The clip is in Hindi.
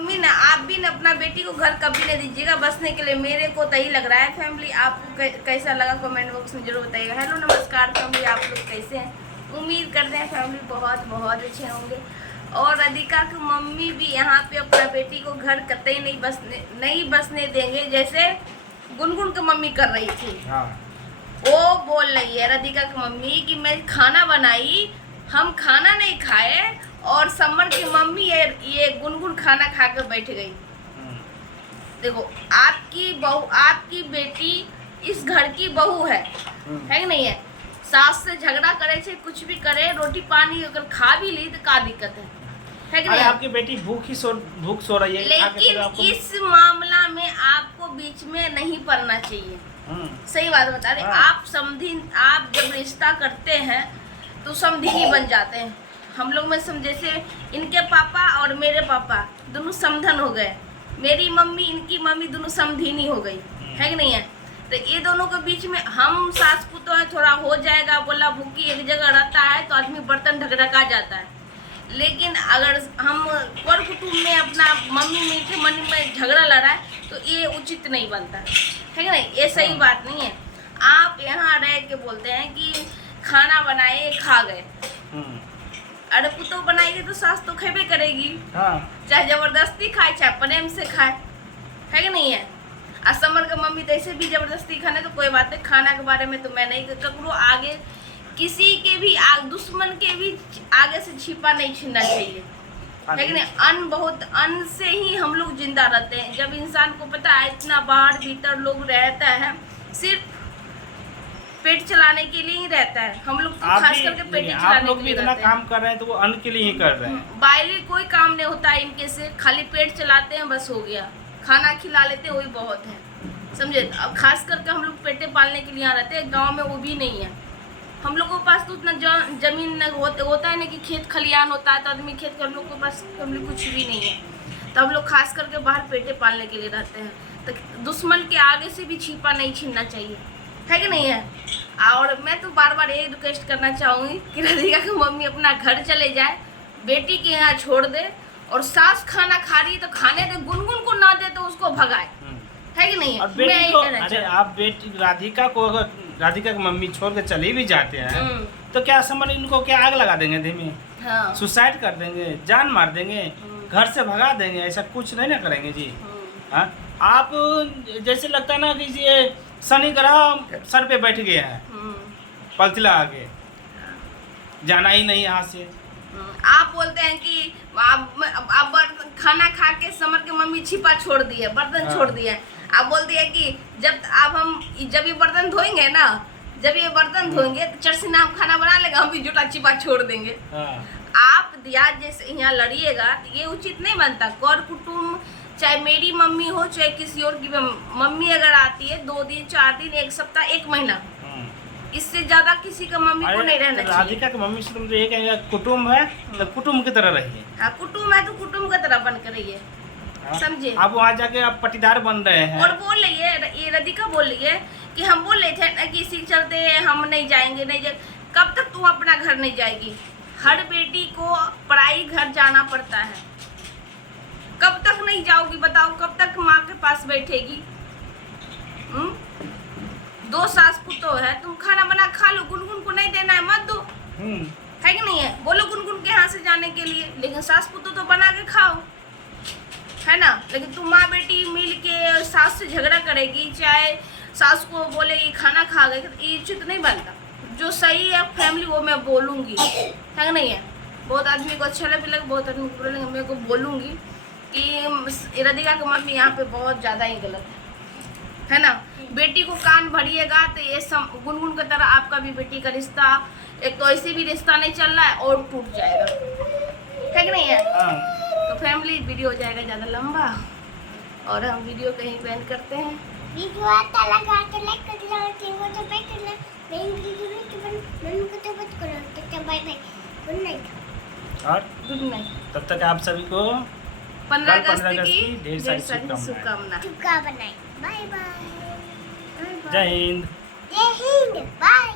मम्मी ना आप भी ना अपना बेटी को घर कभी नहीं दीजिएगा बसने के लिए, मेरे को तो ही लग रहा है। फैमिली आपको कैसा लगा कमेंट बॉक्स में जरूर बताइएगा। हेलो नमस्कार फैमिली, आप लोग कैसे हैं? उम्मीद करते हैं फैमिली बहुत बहुत अच्छे होंगे। और राधिका की मम्मी भी यहाँ पे अपना बेटी को घर कतई नहीं बसने देंगे, जैसे गुनगुन की मम्मी कर रही थी। हाँ। वो बोल रही है राधिका की मम्मी कि मैं खाना बनाई, हम खाना नहीं खाए और समर की मम्मी ये गुनगुन खाना खा कर बैठ गई। देखो आपकी बहू, आपकी बेटी इस घर की बहू है कि नहीं है? सास से झगड़ा करे से कुछ भी करे, रोटी पानी अगर खा भी ली तो क्या दिक्कत है कि नहीं? आपकी बेटी भूख सो रही है, लेकिन इस मामला में आपको बीच में नहीं पड़ना चाहिए। सही बात बता रहे। आप जब रिश्ता करते हैं तो समधिनी बन जाते हैं। हम लोग में जैसे इनके पापा और मेरे पापा दोनों समधन हो गए, मेरी मम्मी इनकी मम्मी दोनों समधिनी हो गई है कि नहीं है? तो ये दोनों के बीच में हम सास पुतों है, थोड़ा हो जाएगा बोला भूखी एक जगह रहता है तो आदमी बर्तन ढकढका जाता है। लेकिन अगर हम कर कुटुंब में अपना मम्मी मीठे मन में झगड़ा लड़ा है तो ये उचित नहीं बनता है कि नहीं? ये सही बात नहीं है। आप यहाँ रह के बोलते हैं कि खाना बनाए खा गए, अरे पुतो बनाएगी तो सास तो खेबे करेगी। हाँ। चाहे जबरदस्ती खाए चाहे प्रेम से खाए, है कि नहीं है? समर का मम्मी तो ऐसे भी जबरदस्ती खाने तो कोई बात नहीं, खाना के बारे में तो मैं नहीं ककरो आगे किसी के भी दुश्मन के भी आगे से छिपा नहीं छीनना चाहिए, है कि नहीं? अन्न से ही हम लोग जिंदा रहते हैं। जब इंसान को पता है इतना बाहर भीतर लोग रहता है, सिर्फ पेट चलाने के लिए ही रहता है। हम लोग तो खास करके पेट चलाने के लिए इतना काम कर रहे हैं तो वो अन्न के लिए ही कर रहे हैं। बायली कोई काम नहीं होता है इनके से, खाली पेट चलाते हैं बस हो गया, खाना खिला लेते हैं वही बहुत है, समझे? अब खास करके हम लोग पेटे पालने के लिए यहाँ रहते हैं, गाँव में वो भी नहीं है। हम लोगों के पास तो उतना जमीन होता है ना कि खेत खलियान होता है तो आदमी खेत कर, हम लोग के पास हम लोग कुछ भी नहीं है। तो हम लोग खास करके बाहर पेटे पालने के लिए रहते हैं, तो दुश्मन के आगे से भी छिपा नहीं छीनना चाहिए, है कि नहीं है? और मैं तो बार बार ये रिक्वेस्ट करना चाहूँगी कि राधिका की मम्मी अपना घर चले जाए, बेटी के यहाँ छोड़ दे, और सास खाना खा रही है तो खाने दे, गुनगुन को ना दे तो उसको भगाए, है कि नहीं है? अरे आप बेटी राधिका को अगर राधिका की मम्मी छोड़ के चले भी जाते हैं तो क्या समझ इनको क्या आग लगा देंगे धीमी? हाँ। सुसाइड कर देंगे, जान मार देंगे, घर से भगा देंगे, ऐसा कुछ नहीं ना करेंगे जी। हाँ, आप जैसे लगता है ना कि ये शनि ग्रह सर पे बैठ गया है, पलथिला आगे जाना ही नहीं यहाँ से। आप बोलते हैं कि आप खाना खा के समर के मम्मी छिपा छोड़ दी है, बर्तन छोड़ दिया है। आप बोलती है कि जब ये बर्तन धोएंगे ना, जब ये बर्तन धोएंगे तो चरसी नाम खाना बना लेगा, हम भी जुटा छिपा छोड़ देंगे। आप दिया जैसे यहाँ लड़िएगा तो ये उचित नहीं बनता। कर कुटुम्ब चाहे मेरी मम्मी हो चाहे किसी और की मम्मी अगर आती है 2 दिन 4 दिन 1 सप्ताह 1 महीना, इससे ज्यादा किसी का मम्मी को नहीं रहना चाहिए। राधिका की मम्मी से तुम तो ये कहेंगे कुटुम्ब है तो कुटुम्ब की तरह रहिए। हाँ, कुटुम्ब है तो कुटुम्ब की तरह बन कर रहिए, समझे? आप वहाँ जाके आप पटीदार बन रहे हैं। और बोल रही है ये राधिका बोल रही है कि हम बोल रहे थे ना कि इसी चलते हम नहीं जाएंगे, कब तक तू अपना घर नहीं जाएगी? हर बेटी को पराई घर जाना पड़ता है, कब तक नहीं जाओगी बताओ? कब तक माँ के पास बैठेगी? 2 सास पुतो है, तुम खाना बना खा लो, गुनगुन को नहीं देना है मत दो, है कि नहीं है? बोलो गुनगुन के यहाँ से जाने के लिए, लेकिन सास पुतो तो बना के खाओ, है ना? लेकिन तुम माँ बेटी मिल के सास से झगड़ा करेगी, चाहे सास को बोलेगी खाना खा गए, ये उचित नहीं बनता। जो सही है फैमिली वो मैं बोलूँगी, है कि नहीं है? बहुत आदमी को अच्छा लगे, बहुत आदमी को बोलेंगे, मैं को बोलूँगी कि राधिका की मम्मी यहाँ पे बहुत ज़्यादा ही गलत है ना? बेटी को कान भरिएगा तो ये गुनगुन की तरह आपका भी बेटी का रिश्ता, एक तो ऐसे भी रिश्ता नहीं चल रहा है और टूट जाएगा, है कि नहीं है? तो फैमिली वीडियो हो जाएगा ज़्यादा लंबा और हम वीडियो कहीं बैंड करते हैं। वीडियो अच्छा लगा तो लाइक कर लो, सब्सक्राइब कर लो, बाय बाय, गुड नाइट। और गुड नाइट। तब तक आप सभी को 15 अगस्त की ढेर सारी शुभकामनाएं। Bye bye. जय हिंद। जय हिंद, बाय।